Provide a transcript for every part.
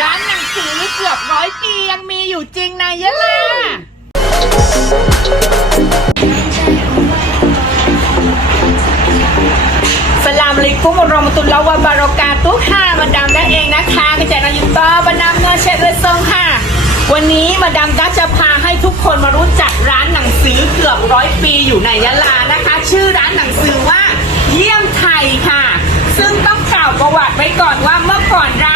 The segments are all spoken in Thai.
ร้านหนังสือเกือบร้อยปียังมีอยู่จริงในยะลาสลามลัยกุมรอมตุลลอฮ์วะบารอกาตุค่ะมาดามได้เองนะคะกระจายนยุตอบานามเนอเชดเลซงค่ะ วันนี้มาดามก็จะพาให้ทุกคนมารู้จักร้านหนังสือเกือบร้อยปีอยู่ในยะลานะคะ ชื่อร้านหนังสือว่าเยี่ยมไทยค่ะ ซึ่งต้องกล่าวประวัติไว้ก่อนว่าเมื่อก่อนร้าน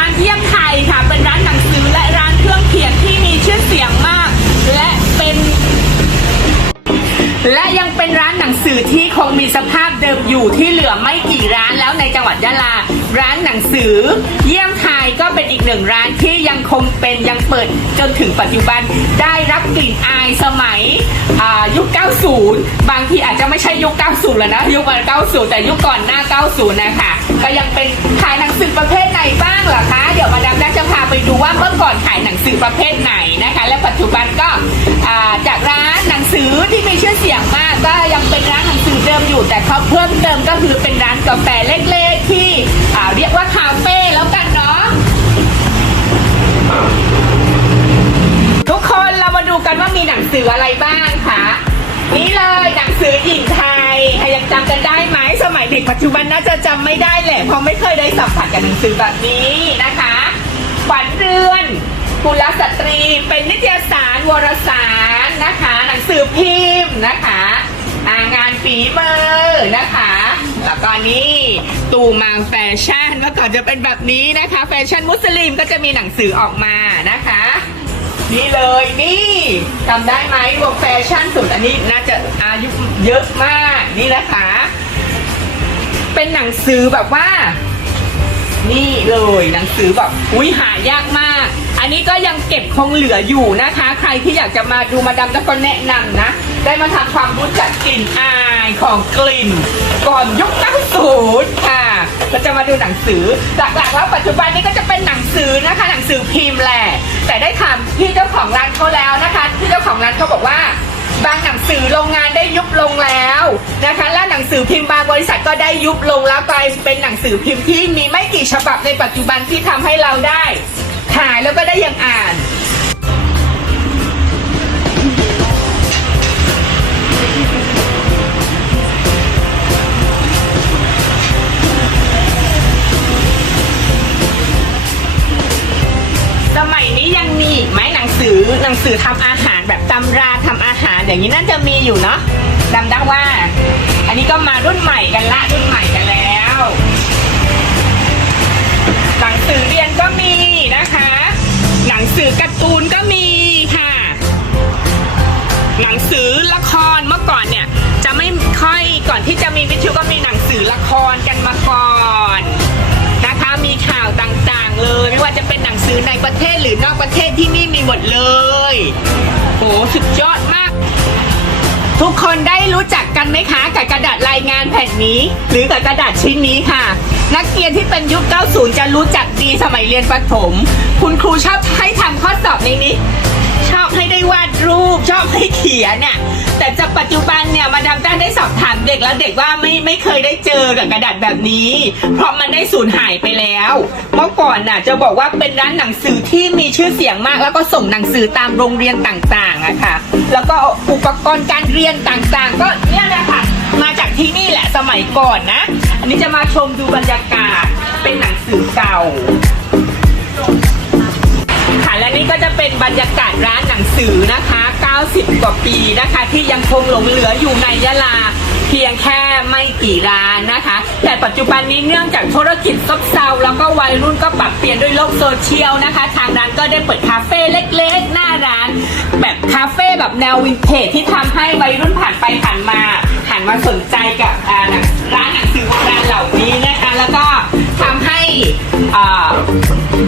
สือที่คงมีสภาพเดิมอยู่ที่เหลือไม่กี่ร้านแล้วในจังหวัดยะลา ร้านหนังสือ เยี่ยมไทยก็เป็นอีกหนึ่งร้านที่ยังคงเป็นยังเปิดจนถึงปัจจุบันได้รับกลิ่นอายสมัยยุค 90 บางทีอาจจะไม่ใช่ยุค 90 แล้วนะยุควัน90 แต่ยุคก่อนหน้า 90 นะคะก็ยังเป็นขายหนังสือประเภทไหนบ้างเหรอคะ เดี๋ยวมาดามน่าจะพาไปดูว่าเมื่อก่อนขายหนังสือประเภทไหนนะคะ และปัจจุบันก็ จากร้านหนังสือที่มีชื่อเสียงมากก็ยังเป็นร้านหนังสือเดิมอยู่ แต่เขาเพิ่มเติมก็คือเป็นร้านกาแฟเล็กๆที่เรียกว่าคาเฟ่แล้วกันเนาะทุกคนเรามาดูกันว่ามีหนังสืออะไรบ้างคะนี่เลยหนังสือหญิงไทยใครยังจำกันได้ไหมสมัยเด็กปัจจุบันน่าจะจำไม่ได้แหละเพราะไม่เคยได้สัมผัสกับหนังสือแบบนี้นะคะขวัญเรือน กุลสตรี เป็นนิตยสารวารสารนะคะ หนังสือพิมพ์นะคะางานฝีมือนะคะ แล้วก็นี่ตูมังแฟชั่นเมื่อก่อนจะเป็นแบบนี้นะคะ แฟชั่นมุสลิมก็จะมีหนังสือออกมานะคะ นี่เลยนี่จำได้ไหมรวมแฟชั่นสุดอันนี้น่าจะอายุเยอะมากนี่นะคะ เป็นหนังสือแบบว่า นี่เลยหนังสือแบบอุ้ยหายากมาก อันนี้ก็ยังเก็บคงเหลืออยู่นะคะ ใครที่อยากจะมาดูมาดามก็แนะนำนะ ได้มาทำความรู้จักกลิ่นอายของกลิ่น ก่อนยุค90ค่ะก็จะมาดูหนังสือหลักๆแล้วปัจจุบันนี้ก็จะเป็นหนังสือนะคะ หนังสือพิมพ์แหละ แต่ได้ถามพี่เจ้าของร้านเขาแล้วนะคะพี่เจ้าของร้านเขาบอกว่า บางหนังสือโรงงาน ลงแล้วนะคะและหนังสือพิมพ์บางบริษัทก็ได้ยุบลงแล้วกลายเป็นหนังสือพิมพ์ที่มีไม่กี่ฉบับในปัจจุบันที่ทำให้เราได้ขายแล้วก็ได้ยังอ่านสมัยนี้ยังมีไหมหนังสือหนังสือทำอาหารแบบตำราทำอาหารอย่างนี้น่าจะมีอยู่เนาะ จำได้ว่า อันนี้ก็มารุ่นใหม่กันละรุ่นใหม่กันแล้วหนังสือเรียนก็มีนะคะ หนังสือการ์ตูนก็มีค่ะ หนังสือละครเมื่อก่อนเนี่ย จะไม่ค่อยก่อนที่จะมีวิทยุก็มีหนังสือละครกันมาก่อนนะคะ มีข่าวต่างๆเลย ไม่ว่าจะเป็นหนังสือในประเทศหรือนอกประเทศที่นี่มีหมดเลยโหสุดยอดมาก ทุกคนได้รู้จักกันไหมคะ กับกระดาษรายงานแผ่นนี้ หรือกับกระดาษชิ้นนี้ค่ะ นักเรียนที่เป็นยุค 90 จะรู้จักดีสมัยเรียนประถม คุณครูชอบให้ทำข้อสอบในนี้ ชอบให้ได้วาดรูป ชอบให้เขียนเนี่ยแต่จะปัจจุบันเนี่ยมาดาม เด็กแล้วเด็กว่าไม่ไม่เคยได้เจอกับกระดาษแบบนี้ เพราะมันได้สูญหายไปแล้ว เมื่อก่อนน่ะ จะบอกว่าเป็นร้านหนังสือที่มีชื่อเสียงมาก แล้วก็ส่งหนังสือตามโรงเรียนต่างๆอะค่ะ แล้วก็อุปกรณ์การเรียนต่างๆ ก็เนี่ยแหละค่ะ มาจากที่นี่แหละสมัยก่อนนะ อันนี้จะมาชมดูบรรยากาศเป็นหนังสือเก่าค่ะและนี่ก็จะเป็นบรรยากาศร้านหนังสือนะคะ 90 กว่าปีนะคะ ที่ยังคงหลงเหลืออยู่ในยะลา เพียงแค่ไม่กี่ร้านนะคะ แต่ปัจจุบันนี้เนื่องจากธุรกิจซบเซาแล้วก็วัยรุ่นก็ปรับเปลี่ยนด้วยโลกโซเชียลนะคะ ทางร้านก็ได้เปิดคาเฟ่เล็กๆ หน้าร้าน แบบคาเฟ่แบบแนววินเทจที่ทำให้วัยรุ่นผ่านไปผ่านมาหันมาสนใจกับอ่านังร้านหนังสือโบราณเหล่านี้นะคะ แล้วก็ทำให้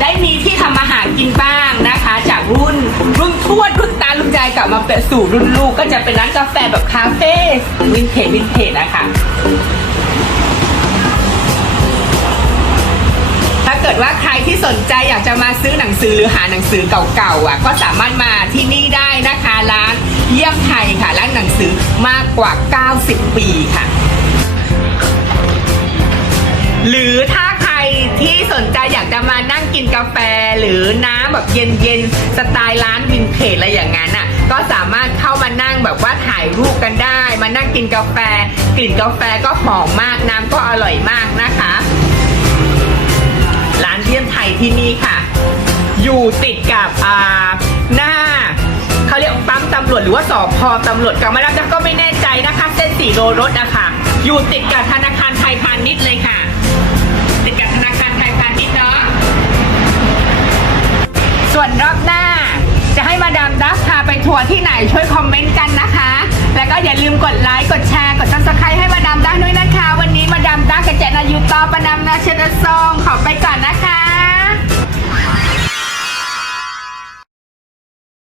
ได้มีที่ทำอาหารกินบ้างนะคะ จากรุ่นรุ่นทวด กลับมาเป็นสู่รุ่นลูกก็จะเป็นร้านกาแฟแบบคาเฟ่วินเทจวินเทจนะคะถ้าเกิดว่าใครที่สนใจอยากจะมาซื้อหนังสือหรือหาหนังสือเก่าๆอะ ก็สามารถมาที่นี่ได้นะคะร้านเยี่ยมไทยค่ะร้านหนังสือมากกว่า 90 ปีค่ะ หรือถ้าใครที่สนใจอยากจะมานั่งกินกาแฟหรือน้ำแบบเย็นๆสไตล์ร้านวินเทจอะไรอย่างนั้นอะ ก็สามารถเข้ามานั่งแบบว่าถ่ายรูปกันได้ มานั่งกินกาแฟ กลิ่นกาแฟก็หอมมากน้ำก็อร่อยมากนะคะ ร้านเยี่ยมไทยที่นี่ค่ะ อยู่ติดกับอ่าหน้าเขาเรียกปั๊มตำรวจหรือว่าสอพอตำรวจกับมารับก็ไม่แน่ใจนะคะ เส้นสี่โลรถอะคะอยู่ติดกับธนาคารไทยพาณิชย์เลยค่ะ ดักพาไปทัวร์ที่ไหนช่วยคอมเมนต์กันนะคะ แล้วก็อย่าลืมกดไลค์ กดแชร์ กด